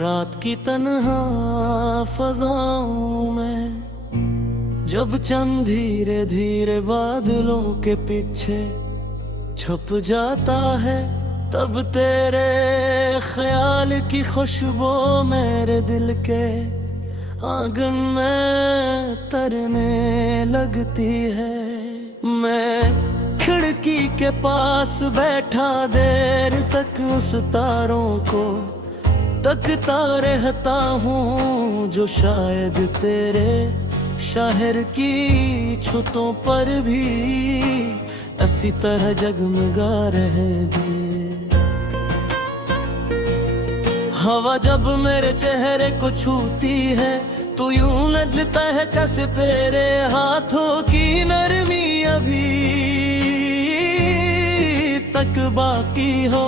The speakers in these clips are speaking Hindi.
रात की तन्हा फज़ाओं में जब चंद धीरे धीरे बादलों के पीछे छुप जाता है, तब तेरे ख्याल की खुशबू मेरे दिल के आंगन में तरने लगती है। मैं खिड़की के पास बैठा देर तक उस तारों को तकता रहता हूँ जो शायद तेरे शहर की छतों पर भी इसी तरह जगमगा रहेगी। हवा जब मेरे चेहरे को छूती है तो यूं लगता है कैसे तेरे हाथों की नरमी अभी तक बाकी हो।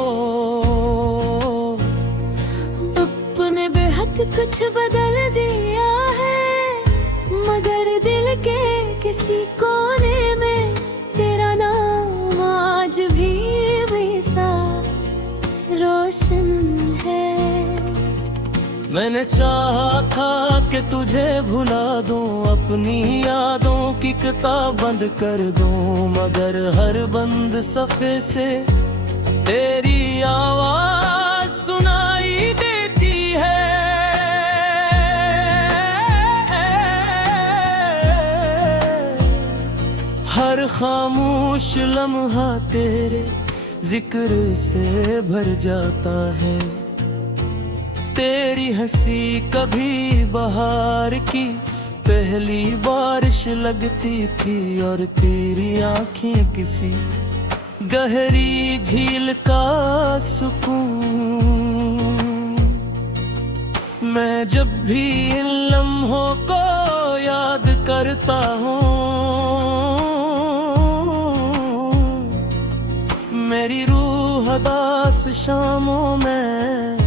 अपने बेहद कुछ बदल दिया है, मगर दिल के किसी कोने में तेरा नाम आज भी वैसा रोशन है। मैंने चाहा था कि तुझे भुला दूं, अपनी यादों की किताब बंद कर दूं, मगर हर बंद सफ़े से तेरी आवाज़ सुनाई देती है। हर खामोश लम्हा तेरे जिक्र से भर जाता है। तेरी हंसी कभी बहार की पहली बारिश लगती थी और तेरी आँखें किसी गहरी झील का सुकून। मैं जब भी इन लम्हों को याद करता हूँ, मेरी रूह उदास शामों में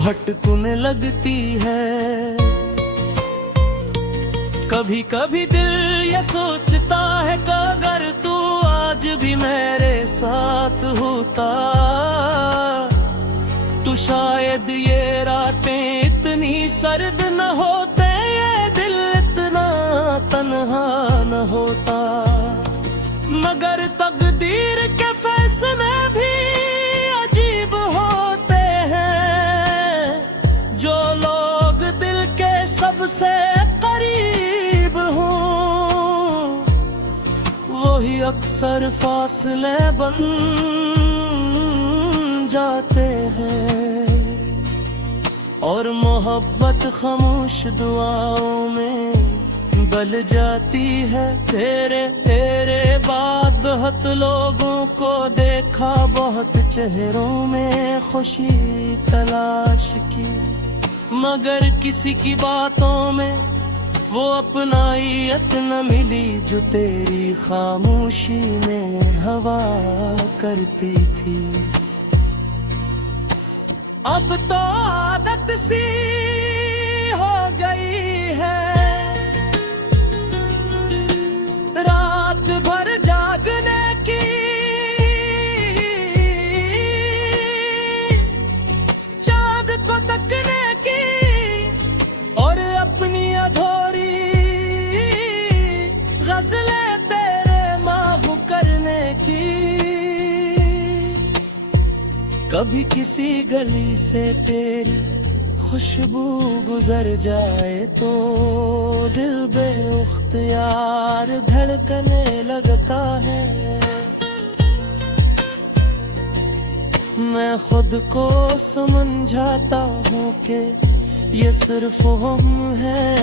भटकने लगती है। कभी कभी दिल ये सोचता है कि अगर तू आज भी मेरे साथ होता तो शायद ये रातें इतनी सर्द न होते, ये दिल इतना तन्हा न होता। मगर तकदीर के फैसले भी अजीब होते हैं, जो लोग दिल के सबसे करीब हों वही अक्सर फासले बन जाते हैं। और मोहब्बत खामोश दुआओं में बल जाती है। तेरे बाद बहुत लोगों को देखा, बहुत चेहरों में खुशी तलाश की, मगर किसी की बातों में वो अपनाइयत न मिली जो तेरी खामोशी में हवा करती थी। अब तो आदत सी हो गई है रात भर जागने की, चांद को तकने की और अपनी अधूरी गज़लें तेरे माहू करने की। कभी किसी गली से तेरी खुशबू गुजर जाए तो दिल बेख्तियार धड़कने लगता है। मैं खुद को समझाता हूँ कि ये सिर्फ हम है,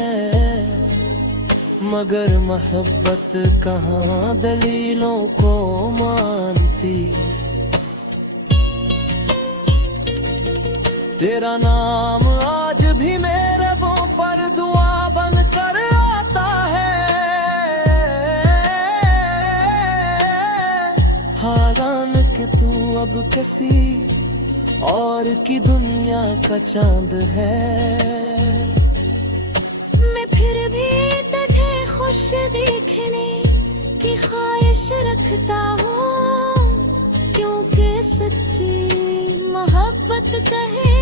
मगर मोहब्बत कहाँ दलीलों को मानती। तेरा नाम आज भी मेरे मुंह पर दुआ बन कर आता है। अब किसी और की दुनिया का चांद है। मैं फिर भी तुझे खुश देखने की ख्वाहिश रखता हूँ, क्योंकि सच्ची मोहब्बत कहे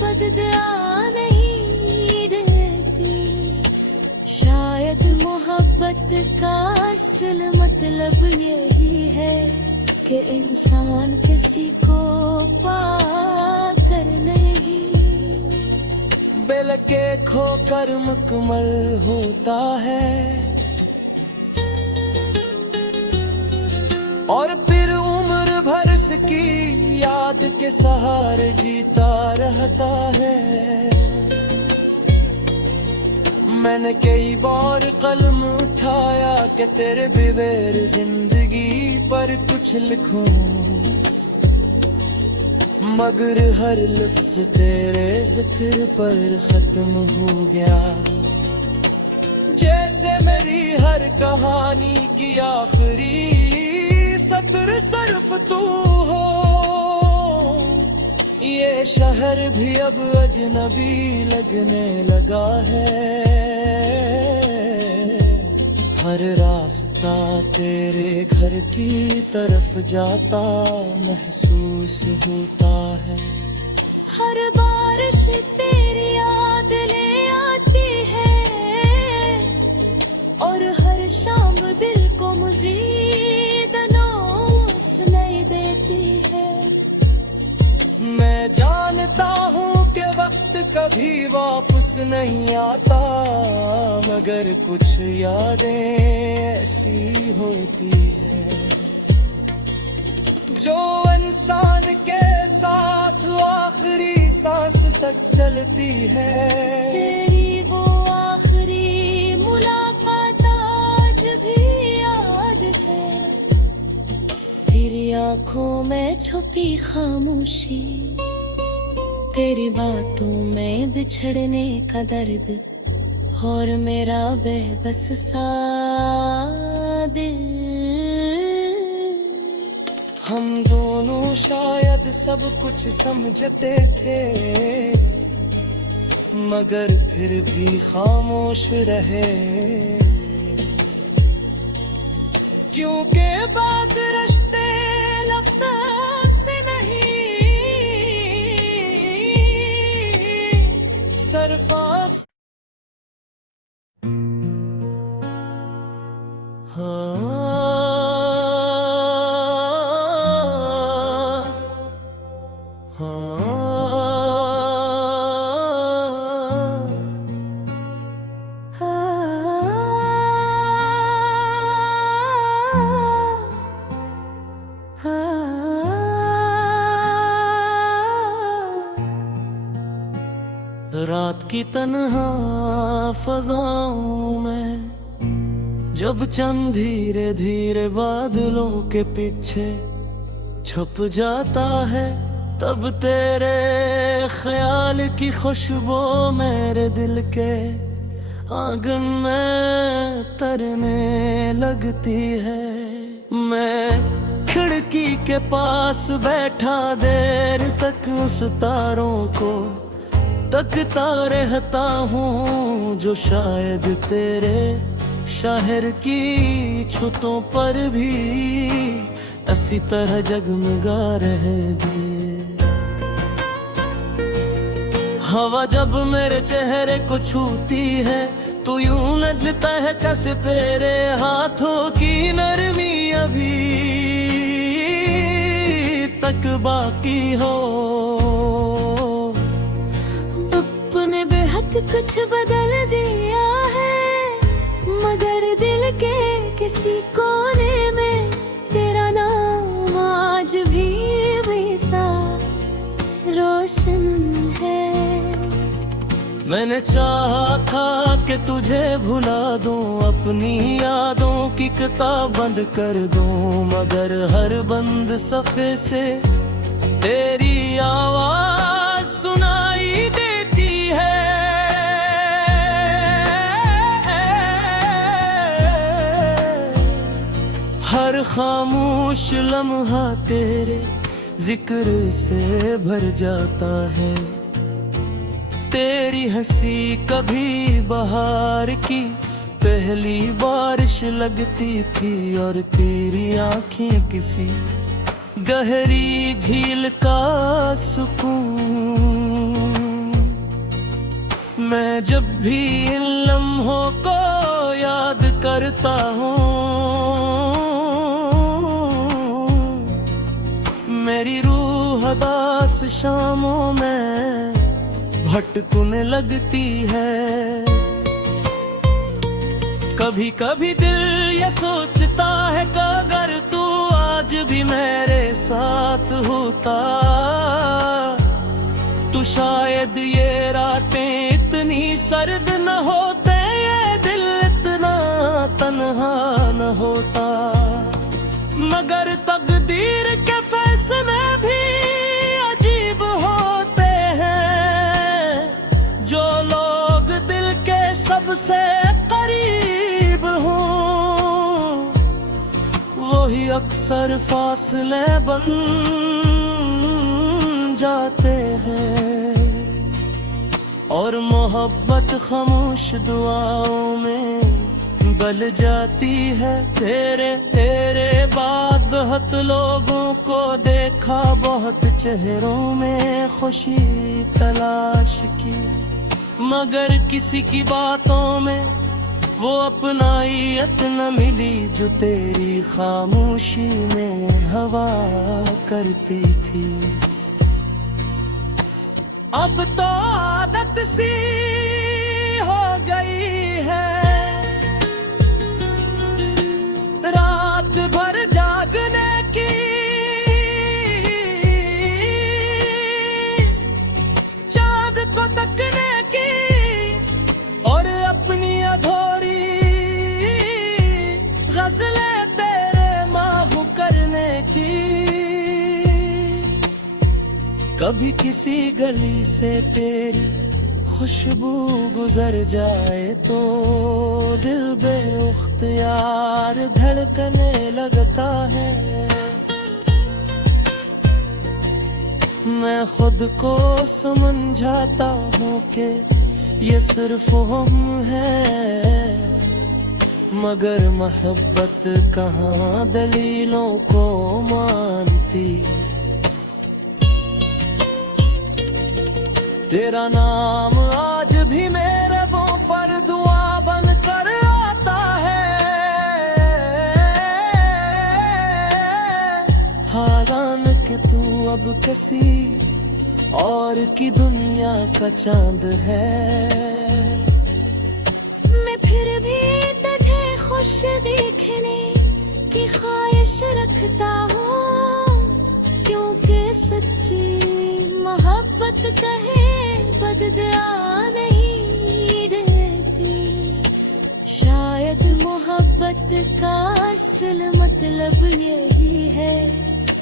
बदला नहीं देती। शायद मोहब्बत का असल मतलब यही है कि इंसान किसी को पाकर नहीं बेल के खोकर मुकम्मल होता है, और फिर उम्र भर की याद के सहारे जीता रहता है। मैंने कई बार कलम उठाया कि तेरे बगैर जिंदगी पर कुछ लिखूं, मगर हर लफ्ज तेरे जिक्र पर खत्म हो गया। जैसे मेरी हर कहानी की आखिरी सत्र सिर्फ तू हो। ये शहर भी अब अजनबी लगने लगा है, हर रास्ता तेरे घर की तरफ जाता महसूस होता है। हर बारिश तेरी याद ले आती है, और हर शाम दिल को मज़ीद नौस नई देती है। मैं जानता हूँ कि वक्त कभी वापस नहीं आता, मगर कुछ यादें ऐसी होती है जो इंसान के साथ आखिरी सांस तक चलती है। तेरी वो आखिरी मुलाकात आज भी याद है, तेरी आंखों में छुपी खामोशी, तेरी बातों में बिछड़ने का दर्द, और मेरा बेबस सा दिल। हम दोनों शायद सब कुछ समझते थे, मगर फिर भी खामोश रहे, क्योंकि बात रिश्ते लफ्ज़ों से नहीं सरफास। रात की तन्हा फजाओं में जब चंद धीरे धीरे बादलों के पीछे छुप जाता है, तब तेरे ख्याल की खुशबू मेरे दिल के आंगन में तरने लगती है। मैं खिड़की के पास बैठा देर तक उस तारों को तकता रहता हूँ, जो शायद तेरे शहर की छतों पर भी इसी तरह जगमगा रहेगी। हवा जब मेरे चेहरे को छूती है, तो यूं लगता है कैसे तेरे हाथों की नरमी अभी तक बाकी हो। अपने बेहद कुछ बदल दिया है, मगर दिल के किसी कोने में तेरा नाम आज भी वैसा रोशन है। मैंने चाहा था कि तुझे भुला दूं, अपनी यादों की किताब बंद कर दूं, मगर हर बंद सफ़े से तेरी आवाज़ सुनाई देती है। हर खामोश लम्हा तेरे जिक्र से भर जाता है। तेरी हंसी कभी बहार की पहली बारिश लगती थी, और तेरी आंखें किसी गहरी झील का सुकून। मैं जब भी इन लम्हों को याद करता हूँ, मेरी रूह उदास शामों में भटकने लगती है। कभी कभी दिल ये सोचता है कि अगर तू आज भी मेरे साथ होता, तो शायद ये रातें इतनी सर्द न होते, ये दिल इतना तन्हा न होता। मगर तकदीर के फैसले भी अजीब होते हैं, जो लोग दिल के सबसे करीब हों, वही अक्सर फासले बन जाते हैं। और मोहब्बत खामोश दुआओं में बल जाती है। तेरे बाद बहुत लोगों को देखा, बहुत चेहरों में खुशी तलाश की, मगर किसी की बातों में वो अपनाइयत न मिली, जो तेरी खामोशी में हवा करती थी। अब तो आदत सी हो गई है, रात भर जागने की, चांद को तकने की, और अपनी अधूरी गज़लें तेरे माहू करने की। कभी किसी गली से तेरी खुशबू गुजर जाए तो दिल बेख्तियार धड़कने लगता है। मैं खुद को समझाता हूँ कि ये सिर्फ हम है, मगर मोहब्बत कहाँ दलीलों को मानती। तेरा नाम आज भी मेरे मुंह पर दुआ बन कर आता है, हालांकि तू अब किसी और की दुनिया का चांद है। मैं फिर भी तुझे खुश देखने की ख्वाहिश रखता हूँ, क्योंकि सच्ची मोहब्बत कहे बदला नहीं देती। शायद मोहब्बत का असल मतलब यही है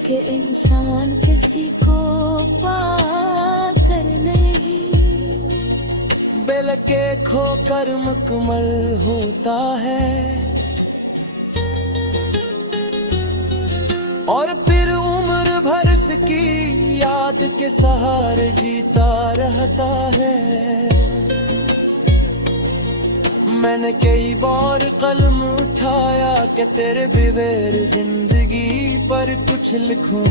कि इंसान किसी को पाकर नहीं, बल्कि खोकर मुकम्मल होता है। और फिर उम्र भर की याद के सहारे जीता रहता है। मैंने कई बार कलम उठाया कि तेरे बगैर जिंदगी पर कुछ लिखूं,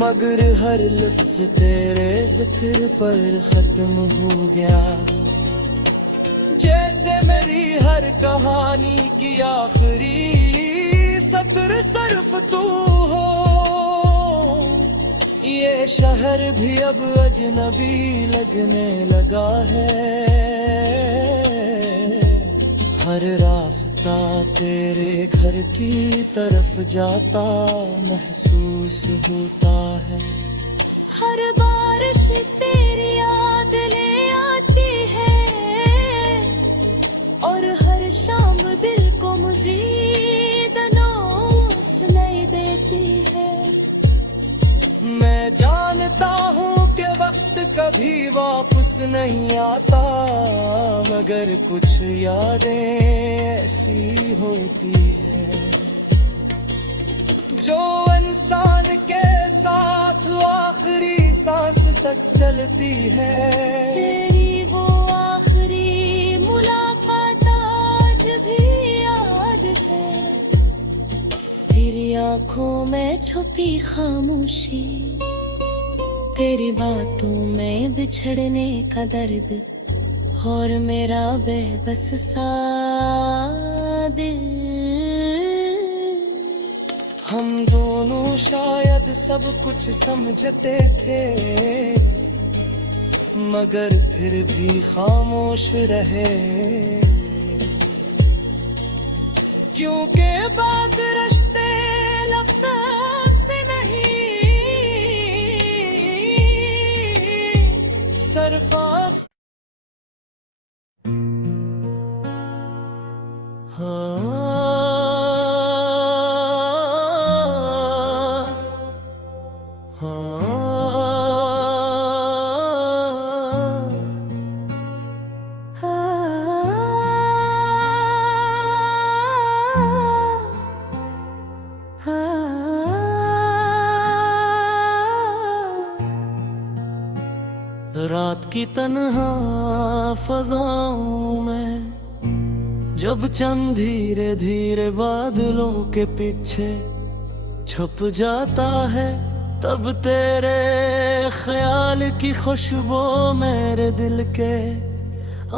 मगर हर लफ्ज तेरे जिक्र पर खत्म हो गया। जैसे मेरी हर कहानी की आखिरी सत्र सिर्फ तू हो, ये शहर भी अब अजनबी लगने लगा है। हर रास्ता तेरे घर की तरफ जाता महसूस होता है। हर बारिश तेरी याद ले आती है, और हर शाम दिल को मज़ीद नई देती है। मैं जानता हूँ कि वक्त कभी वापस नहीं आता, मगर कुछ यादें ऐसी होती है। जो इंसान के साथ आखिरी सांस तक चलती है। तेरी वो आखिरी मुलाकात आज भी याद है, तेरी आंखों में छुपी खामोशी, तेरी बातों में बिछड़ने का दर्द और मेरा बेबस सा दिल। हम दोनों शायद सब कुछ समझते थे, मगर फिर भी खामोश रहे, क्योंकि बात रिश्ते लफ्ज़ों से नहीं, सरफास। रात की तन्हा फजाओं में जब चंद धीरे धीरे बादलों के पीछे छुप जाता है, तब तेरे ख्याल की खुशबू मेरे दिल के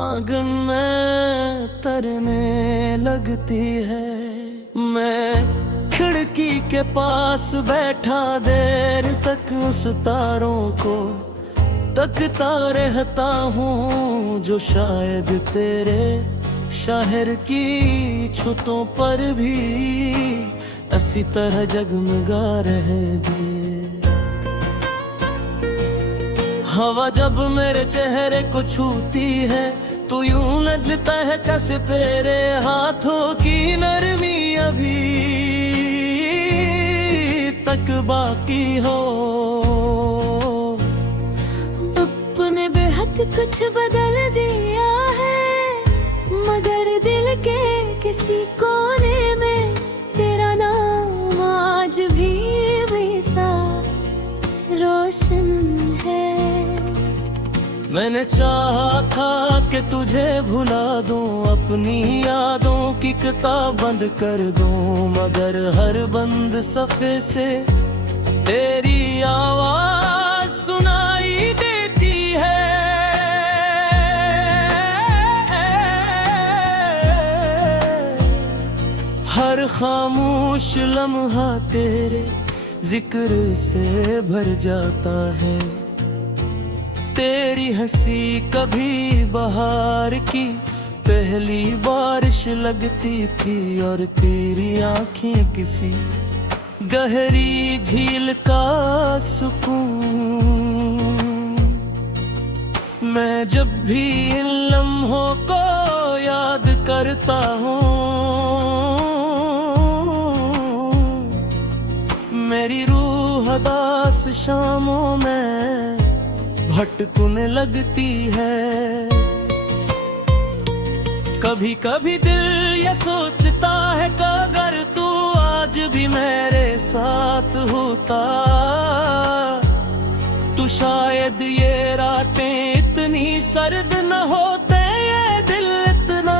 आंगन में तरने लगती है। मैं खिड़की के पास बैठा देर तक उस तारों को तकता रहता हूँ, जो शायद तेरे शहर की छतों पर भी इसी तरह जगमगा रहेगी। हवा जब मेरे चेहरे को छूती है तो यूं लगता है कैसे तेरे हाथों की नरमी अभी तक बाकी हो। अपने बेहद कुछ बदल दिया है, मगर दिल के किसी कोने में तेरा नाम आज भी वैसा रोशन है। मैंने चाहा था कि तुझे भुला दूं, अपनी यादों की किताब बंद कर दूं, मगर हर बंद सफ़े से तेरी आवाज सुनाई देती है। हर खामोश लम्हा तेरे जिक्र से भर जाता है। तेरी हंसी कभी बहार की पहली बारिश लगती थी, और तेरी आंखें किसी गहरी झील का सुकून। मैं जब भी इन लम्हों को याद करता हूँ, मेरी रूह उदास शामों में भटकने लगती है। कभी कभी दिल ये सोचता है कि अगर तू आज भी मेरे साथ होता तो शायद ये रातें इतनी सर्द न होते, ये दिल इतना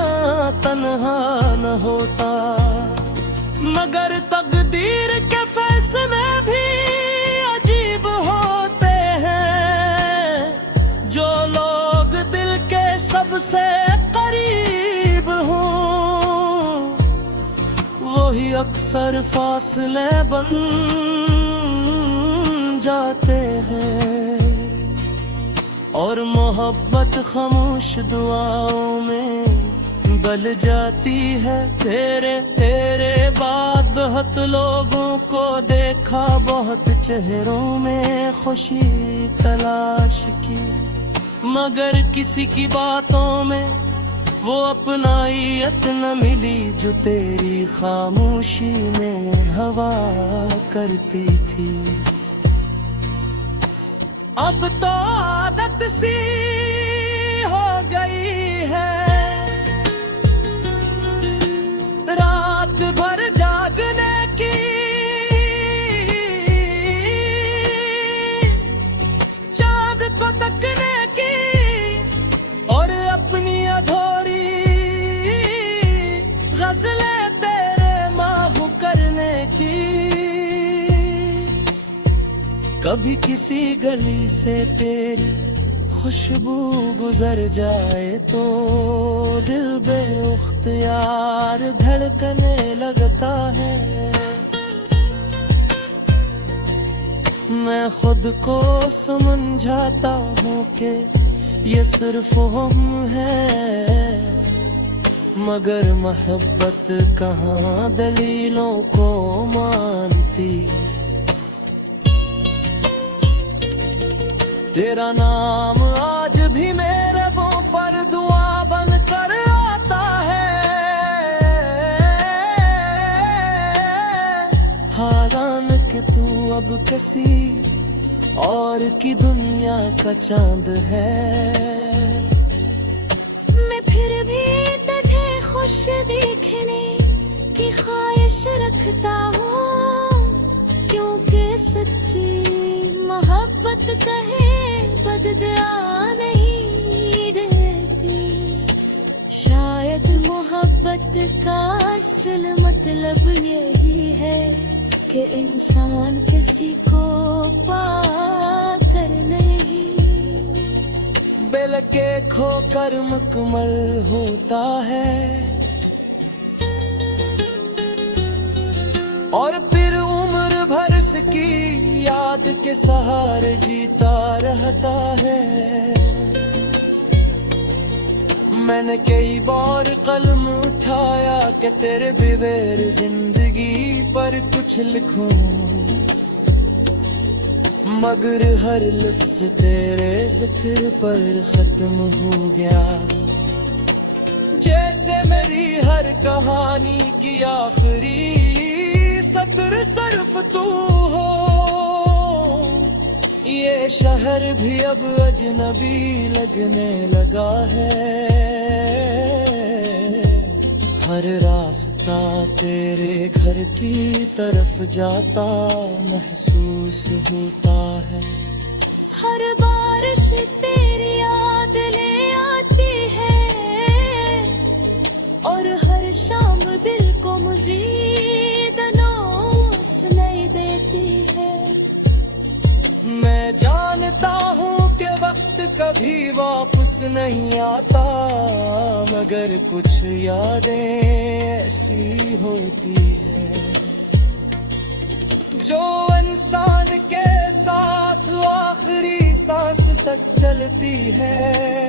तन्हा न होता। मगर तकदीर के फैसले भी अजीब होते हैं, जो लोग दिल के सबसे करीब हों वही अक्सर फासले बन जाते हैं। और मोहब्बत खामोश दुआओं में बल जाती है। तेरे बाद बहुत लोगों को देखा, बहुत चेहरों में खुशी तलाश की, मगर किसी की बातों में वो अपनाइयत न मिली जो तेरी खामोशी में हवा करती थी। अब तो आदत सी हो गई है रात भर जागने की, कभी किसी गली से तेरी खुशबू गुजर जाए तो दिल बेख्तियार धड़कने लगता है। मैं खुद को समझाता हूँ कि ये सिर्फ हम है, मगर मोहब्बत कहाँ दलीलों को मानती। तेरा नाम आज भी मेरे मुंह पर दुआ बन कर आता है, हालांकि तू अब किसी और की दुनिया का चांद है। मैं फिर भी तुझे खुश देखने की ख्वाहिश रखता हूँ, क्योंकि सच्ची मोहब्बत कहे बदला नहीं देती। शायद मोहब्बत का असल मतलब यही है कि इंसान किसी को पाकर नहीं, बल्कि खोकर मुकम्मल होता है। और फिर उम्र भर की याद के सहारे जीता रहता है। मैंने कई बार कलम उठाया कि तेरे बगैर जिंदगी पर कुछ लिखूं, मगर हर लफ्ज तेरे जिक्र पर खत्म हो गया। जैसे मेरी हर कहानी की आखिरी सत्र सिर्फ तू हो। ये शहर भी अब अजनबी लगने लगा है, हर रास्ता तेरे घर की तरफ जाता महसूस होता है। हर बारिश तेरी याद ले आती है, और हर शाम दिल को मज़ीद नौस नई देती है। मैं जानता हूँ कि वक्त कभी वापस नहीं आता, मगर कुछ यादें ऐसी होती है जो इंसान के साथ आखिरी सांस तक चलती है।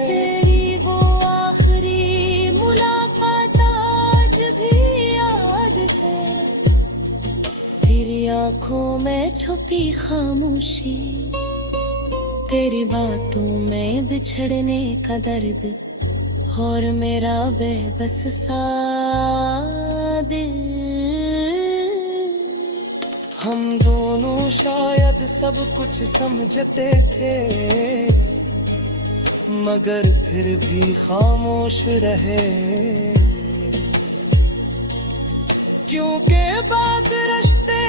तेरी वो आखिरी मुलाकात आज भी याद है, तेरी आंखों में छुपी खामोशी, तेरी बातों में बिछड़ने का दर्द, और मेरा बेबस सा दिल। हम दोनों शायद सब कुछ समझते थे, मगर फिर भी खामोश रहे, क्योंकि बात रिश्ते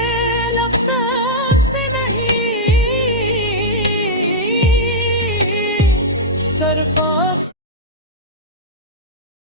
लफ्ज़ों से नहीं, सिर्फ